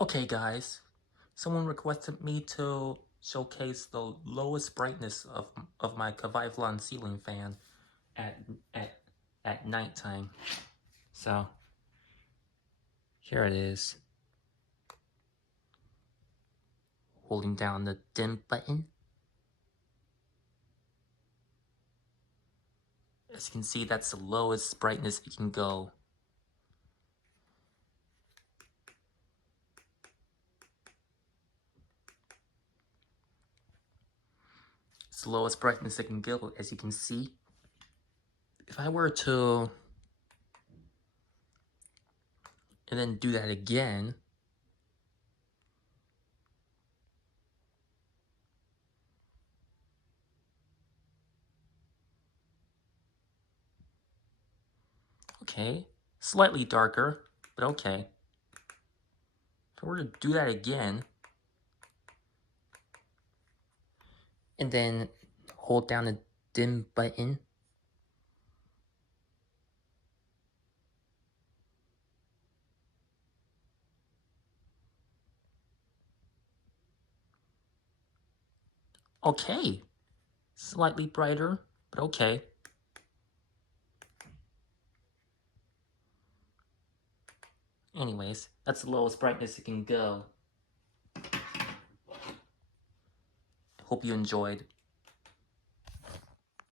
Okay guys, someone requested me to showcase the lowest brightness of my Kviflon ceiling fan at at at nighttime. So here it is. Holding down the dim button. As you can see, that's the lowest brightness it can go. It's the lowest brightness it can go, as you can see. If I were to and then do that again, okay, slightly darker, but okay. If I were to do that again, and then hold down the dim button, okay, slightly brighter, but okay. Anyways, that's the lowest brightness it can go. Hope you enjoyed.